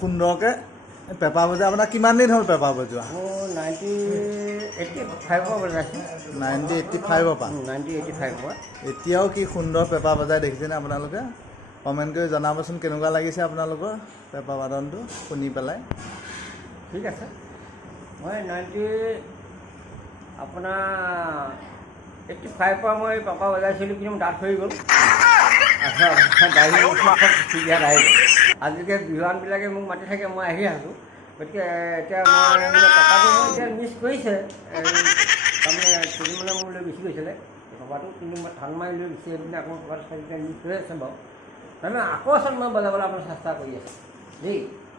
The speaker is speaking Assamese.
সুন্দৰকৈ পেপা বজাই আপোনাৰ কিমান দিন হ'ল পেপা বজোৱা? মোৰ 1985 বজাইছোঁ। 1985 পৰা 1985 এতিয়াও কি সুন্দৰ পেপা বজাই দেখিছেনে আপোনালোকে? কমেণ্ট কৰি জনাবচোন কেনেকুৱা লাগিছে আপোনালোকৰ পেপা বাদনটো শুনি পেলাই। ঠিক আছে। মই আপোনাৰ 85 পৰা মই পেপা বজাইছিলোঁ, কিন্তু দাঁত হৈ গ'ল। আজিলৈকে বিহুৱানবিলাকে মোক মাতি থাকে, মই আহি আছোঁ। গতিকে এতিয়া মই পেপাটো মই এতিয়া মিছ কৰিছে, তাৰমানে কেইদিনমানে মোৰ লৈ গুচি গৈছিলে পেপাটো, কিন্তু মই ধান মাৰি লৈ গুচি আহি পিনে আকৌ পেপাটো চাই মিছ হৈ আছে বাৰু। তাৰমানে আকৌ আচল মই বজাবলৈ আপোনাৰ চেষ্টা কৰি আছোঁ দেই।